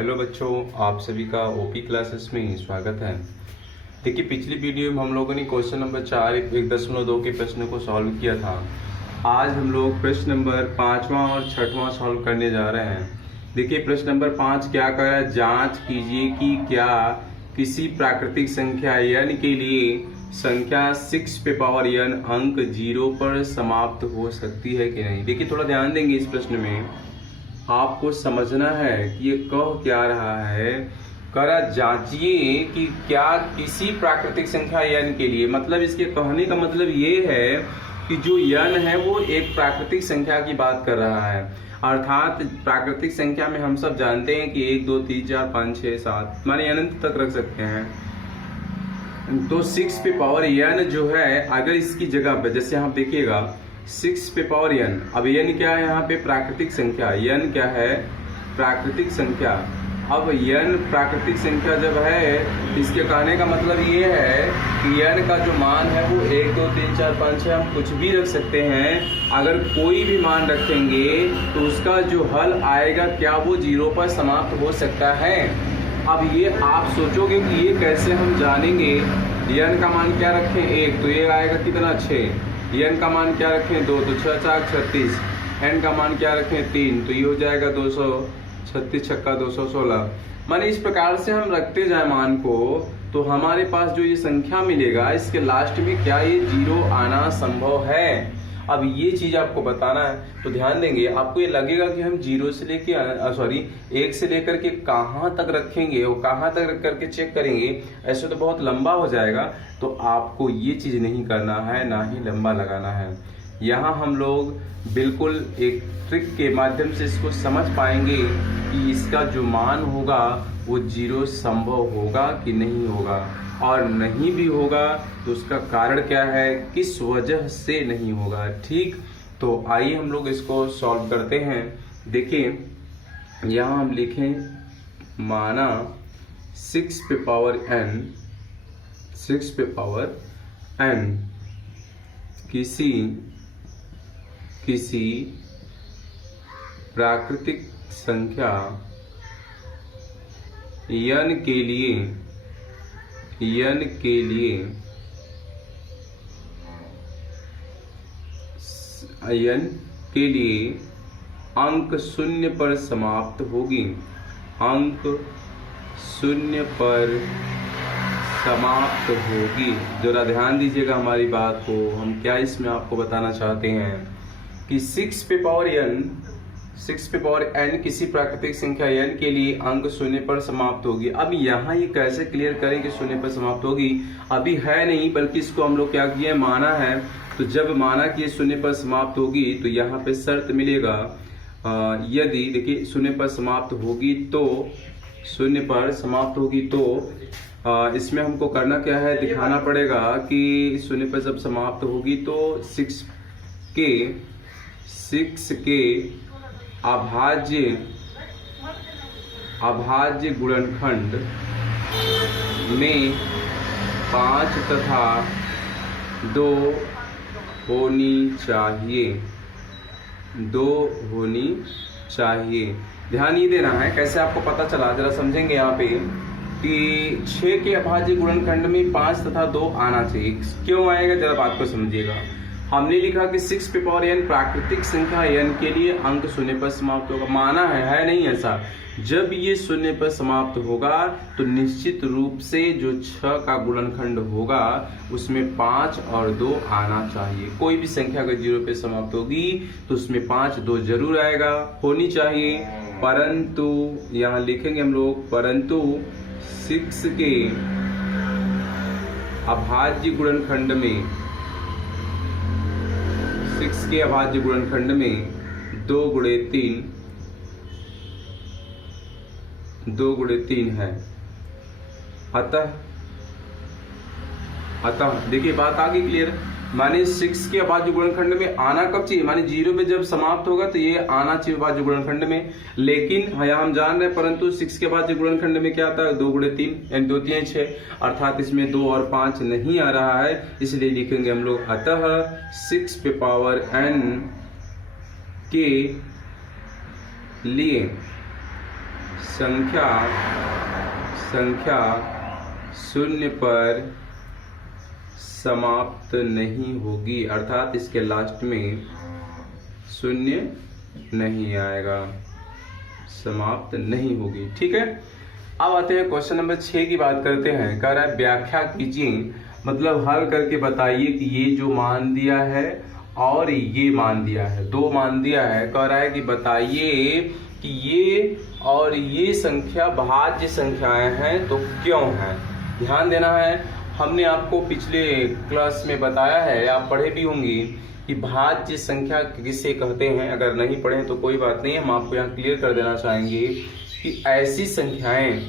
Hello बच्चों, आप सभी का ओपी क्लासेस में स्वागत है। देखिए, पिछली वीडियो में हम लोगों ने क्वेश्चन नंबर 4 1.2 के प्रश्न को सॉल्व किया था। आज हम लोग प्रश्न नंबर 5वां और 6वां सॉल्व करने जा रहे हैं। देखिए, प्रश्न नंबर 5 क्या कह रहा है, जांच कीजिए कि क्या किसी प्राकृतिक संख्या n के लिए संख्या 6 पे पावर n अंक 0 पर समाप्त हो सकती है कि नहीं। देखिए, थोड़ा ध्यान देंगे इस प्रश्न में। आपको समझना है कि ये कह क्या रहा है। करा जांचिए कि क्या किसी प्राकृतिक संख्या n के लिए, मतलब इसके कहने का मतलब ये है कि जो n है वो एक प्राकृतिक संख्या की बात कर रहा है। अर्थात प्राकृतिक संख्या में हम सब जानते हैं कि 1 2 3 4 5 6 7 माने अनंत तक रख सकते हैं। तो 6 पे पावर n जो है, अगर इसकी जगह पे जैसे आप देखिएगा 6 पे पावर n, अब n क्या है यहाँ पे, प्राकृतिक संख्या। n क्या है, प्राकृतिक संख्या। अब n प्राकृतिक संख्या जब है, इसके कहने का मतलब ये है कि n का जो मान है वो 1 2 3 4 5 6 हम कुछ भी रख सकते हैं। अगर कोई भी मान रखेंगे तो उसका जो हल आएगा क्या वो 0 पर समाप्त हो सकता है। अब ये आप सोचोगे कि ये कैसे हम जानेंगे। n का मान क्या रखें 1, तो ये आएगा कितना 6। n का मान क्या रखें 2, तो 6 4 36। n का मान क्या रखें 3, तो ये हो जाएगा 236 छक्का 216। माने इस प्रकार से हम रखते जाए मान को, तो हमारे पास जो ये संख्या मिलेगा इसके लास्ट में क्या ये 0 आना संभव है। अब ये चीज आपको बताना है, तो ध्यान देंगे। आपको ये लगेगा कि हम 0 से लेके 1 से लेकर के कहाँ तक रखेंगे और कहाँ तक रख करके चेक करेंगे, ऐसे तो बहुत लंबा हो जाएगा। तो आपको ये चीज नहीं करना है, ना ही लंबा लगाना है। यहाँ हम लोग बिल्कुल एक ट्रिक के माध्यम से इसको समझ पाएंगे कि इसका जो मान होगा वो 0 संभव होगा कि नहीं होगा, और नहीं भी होगा तो उसका कारण क्या है, किस वजह से नहीं होगा। ठीक, तो आइए हम लोग इसको सॉल्व करते हैं। देखिए, यहाँ हम लिखें माना 6 पे पावर n, 6 पे पावर n किसी प्राकृतिक संख्या n के लिए अंक 0 पर समाप्त होगी। अंक 0 पर समाप्त होगी। जरा ध्यान दीजिएगा हमारी बात को। हम क्या इसमें आपको बताना चाहते हैं कि 6 पे पावर n किसी प्राकृतिक संख्या n के लिए अंक 0 पर समाप्त होगी। अब यहाँ ये कैसे क्लियर करें कि 0 पर समाप्त होगी, अभी है नहीं, बल्कि इसको हम लोग क्या किए, माना है। तो जब माना कि 0 पर समाप्त होगी तो यहाँ पे शर्त मिलेगा, यदि देखिए 0 पर समाप्त होगी तो 0 पर समाप्त होगी तो इसमें हमको करना क्या है, दिखाना पड़ेगा कि 0 पर जब समाप्त होगी तो 6 के अभाज्य गुणनखंड में 5 तथा 2 होनी चाहिए। ध्यान ये देना है, कैसे आपको पता चला जरा समझेंगे यहाँ पे कि 6 के अभाज्य गुणनखंड में 5 तथा 2 आना चाहिए। क्यों आएगा, जरा बात को समझिएगा। हमने लिखा कि 6 पे पावर n प्राकृतिक संख्या n के लिए अंक 0 पर समाप्त होगा। माना है नहीं ऐसा। जब ये 0 पर समाप्त होगा तो निश्चित रूप से जो 6 का गुणनखंड होगा उसमें 5 और 2 आना चाहिए। कोई भी संख्या अगर 0 पे समाप्त होगी तो उसमें 5 2 जरूर आएगा, होनी चाहिए। परंतु यहाँ लिखेंगे हम लोग, परंतु 6 के अभाज्य गुणनखंड में 6 के अभाज्य गुणनखंड में 2 गुणे 3 है। अतः देखिए बात आ गई क्लियर। माने 6 के अभाज्य गुणनखंड में आना कब चाहिए, माने 0 पे जब समाप्त होगा तो ये आना चाहिए अभाज्य गुणनखंड में। लेकिन यहाँ हम जान रहे हैं, परंतु 6 के अभाज्य गुणनखंड में क्या आता है, 2 गुणे 3 यानी 2 3 6, अर्थात इसमें 2 और 5 नहीं आ रहा है। इसलिए लिखेंगे हम लोग, अतः 6 पे पावर n के लिए संख्या शून्य पर समाप्त नहीं होगी, अर्थात इसके लास्ट में शून्य नहीं आएगा, समाप्त नहीं होगी। ठीक है, अब आते हैं क्वेश्चन नंबर 6 की बात करते हैं। कह रहा है व्याख्या कीजिए, मतलब हल करके बताइए कि ये जो मान दिया है और ये मान दिया है, दो मान दिया है। कह रहा है कि बताइए कि ये और ये संख्या भाज्य संख्याएं हैं तो क्यों हैं। ध्यान देना है, हमने आपको पिछले क्लास में बताया है, आप पढ़े भी होंगे कि भाज्य संख्या किसे कहते हैं। अगर नहीं पढ़े तो कोई बात नहीं, हम आपको यहाँ क्लियर कर देना चाहेंगे कि ऐसी संख्याएं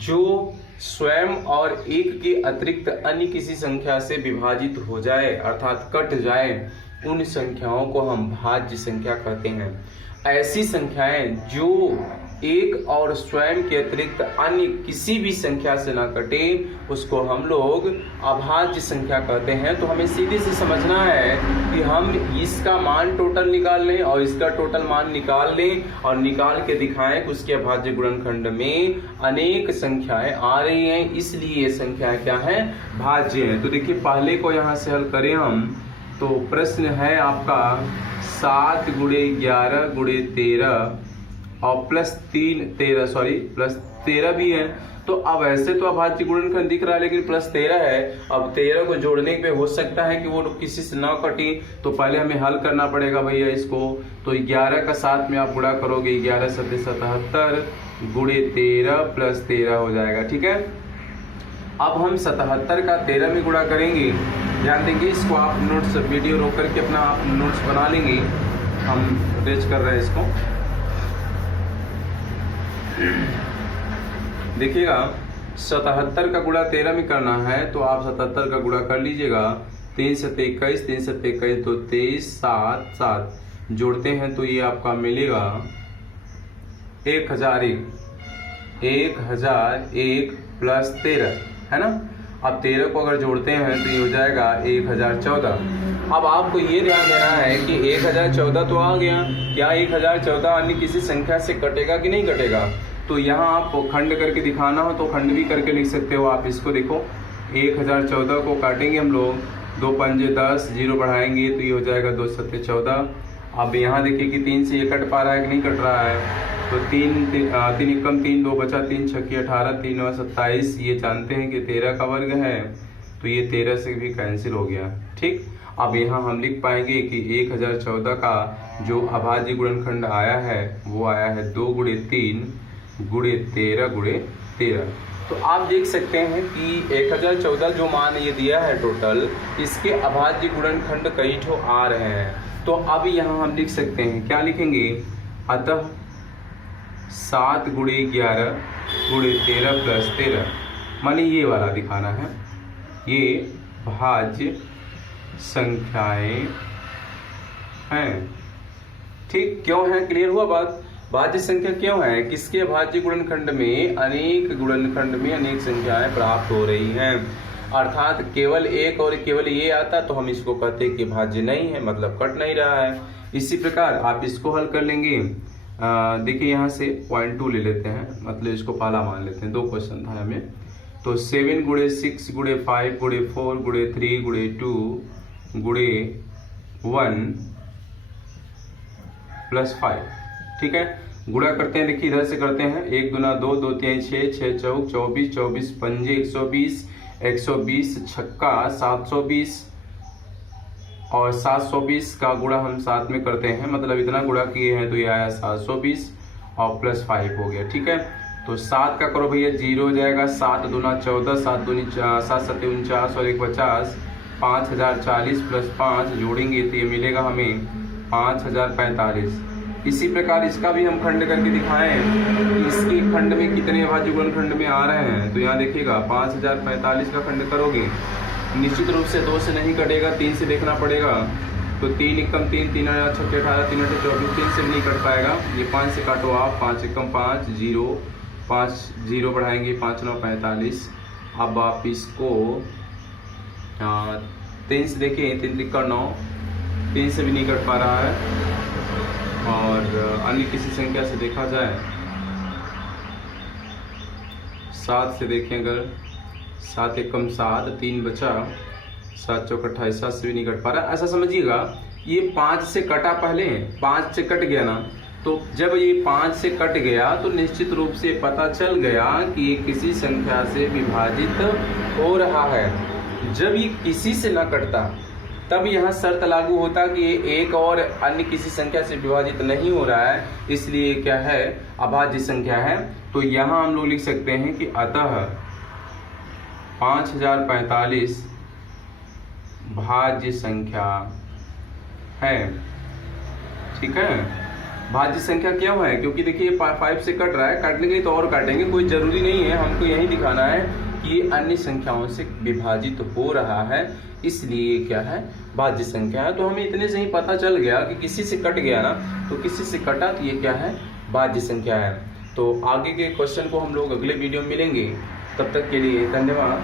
जो स्वयं और एक के अतिरिक्त अन्य किसी संख्या से विभाजित हो जाए, अर्थात कट जाए, उन संख्याओं को हम भाज्य संख्या कहते हैं। ऐसी संख्याएं जो एक और स्वयं के अतिरिक्त अन्य किसी भी संख्या से ना कटे, उसको हम लोग अभाज्य संख्या कहते हैं। तो हमें सीधे से समझना है कि हम इसका मान टोटल निकाल लें और इसका टोटल मान निकाल लें और निकाल के दिखाएं कि उसके अभाज्य गुणनखंड में अनेक संख्याएं आ रही हैं, इसलिए ये संख्याएं क्या है, भाज्य हैं। तो देखिए पहले को यहाँ से हल करें हम, तो प्रश्न है आपका 7 × 11 × 13 और प्लस 13 भी है। तो अब ऐसे तो अभाज्य गुणनखंड दिख रहा है लेकिन प्लस 13 है। अब 13 को जोड़ने पे हो सकता है कि वो किसी से ना कटे, तो पहले हमें हल करना पड़ेगा भैया इसको। तो 11 का 7 में आप गुणा करोगे, 11 × 7 = 77 × 13 + 13 हो जाएगा। ठीक है, अब हम 77 का 13 में गुणा करेंगे। ध्यान देंगे, इसको आप नोट्स वीडियो रोक करके अपना आप नोट्स बना लेंगे, हम रेज कर रहे हैं इसको। देखिएगा 77 का गुणा 13 में करना है तो आप 77 का गुणा कर लीजिएगा। 3 × 7 = 21, 3 × 7 = 21, तो 23, 7, 7 जोड़ते हैं तो ये आपका मिलेगा 1001 + 13, है ना। अब 13 को अगर जोड़ते हैं तो ये हो जाएगा 1014। अब आपको ये ध्यान देना है कि 1014 तो आ गया, क्या 1014 अन्य किसी संख्या से कटेगा कि नहीं कटेगा। तो यहाँ आपको खंड करके दिखाना हो तो खंड भी करके लिख सकते हो आप। इसको देखो 1014 को काटेंगे हम लोग, 2 पंजे 10, 0 बढ़ाएंगे तो ये हो जाएगा 2 × 7 = 14। अब यहाँ देखिए कि 3 से ये कट पा रहा है कि नहीं कट रहा है, तो 3 × 3 2 बचा, 3 × 6 = 18, 3 × 9 = 27। ये जानते हैं कि 13 का वर्ग है तो ये 13 से भी कैंसिल हो गया। ठीक, अब यहाँ हम लिख पाएंगे कि 1014 का जो अभाज्य गुणनखंड आया है वो आया है 2 × 3 × 13 × 13। तो आप देख सकते हैं कि 1014 जो मान ये दिया है टोटल, इसके अभाज्य गुणनखंड कई ठो आ रहे हैं। तो अब यहाँ हम लिख सकते हैं, क्या लिखेंगे, अतः 7 × 11 × 13 + 13, माने ये वाला दिखाना है, ये भाज्य संख्याएं हैं। ठीक, क्यों है, क्लियर हुआ बात। भाज्य संख्या क्यों है, किसके भाज्य गुणनखंड में अनेक गुणनखंड में अनेक संख्याएं प्राप्त हो रही हैं, अर्थात केवल एक और केवल ये आता तो हम इसको कहते कि भाज्य नहीं है, मतलब कट नहीं रहा है। इसी प्रकार आप इसको हल कर लेंगे। देखिए यहाँ से 0.2 ले लेते हैं, मतलब इसको पहला मान लेते हैं, 2 क्वेश्चन था हमें। तो 7 × 6 × 5 × 4 × 3 × 2 × 1 + 5। ठीक है, गुणा करते हैं, देखिए इधर से करते हैं, 1 दूना 2, 2 3 6, 6 चौक 24, 24 पंजे 120, 120 छक्का 720 और 720 का गुणा हम साथ में करते हैं, मतलब इतना गुणा किए हैं तो ये आया 720 और +5 हो गया। ठीक है, तो 7 का करो भैया 0 हो जाएगा, 7 दूना 14, 7 दूनी 7 7 49 और 1 50, 5040 + 5 जोड़ेंगे तो ये मिलेगा हमें 5045। इसी प्रकार इसका भी हम खंड करके दिखाएं कि इसके खंड में कितने अभाज्य गुणनखंड में आ रहे हैं। तो यहाँ देखिएगा 5045 का खंड करोगे, निश्चित रूप से 2 से नहीं कटेगा, 3 से देखना पड़ेगा। तो 3 × 3 3 × 6 = 18, 3 × 8 = 24, 3 से नहीं कट पाएगा। ये 5 से काटो आप, 5 × 5 0, 5 0 बढ़ाएंगे, 5 × 9 = 45। अब आप इसको 3 से देखिए, 3 × 3 = 9, 3 से भी नहीं कट पा रहा है। और अन्य किसी संख्या से देखा जाए 7 से देखें अगर 7 एकम 7, 3 बचा, 7 चौक 28, 7 से भी नहीं कट पा रहा। ऐसा समझिएगा ये 5 से कटा, पहले 5 से कट गया ना, तो जब ये 5 से कट गया तो निश्चित रूप से पता चल गया कि ये किसी संख्या से विभाजित हो रहा है। जब ये किसी से ना कटता तब यहाँ शर्त लागू होता कि ये एक और अन्य किसी संख्या से विभाजित नहीं हो रहा है, इसलिए क्या है, अभाज्य संख्या है। तो यहाँ हम लोग लिख सकते हैं कि अतः 5045 भाज्य संख्या है। ठीक है, भाज्य संख्या क्यों है, क्योंकि देखिए 5 से कट रहा है, काटने के लिए तो और काटेंगे, कोई जरूरी नहीं है, हमको यही दिखाना है कि अन्य संख्याओं से विभाजित हो रहा है, इसलिए क्या है, भाज्य संख्या है। तो हमें इतने से ही पता चल गया कि किसी से कट गया ना, तो किसी से कटा तो ये क्या है, भाज्य संख्या है। तो आगे के क्वेश्चन को हम लोग अगले वीडियो में मिलेंगे, तब तक के लिए धन्यवाद।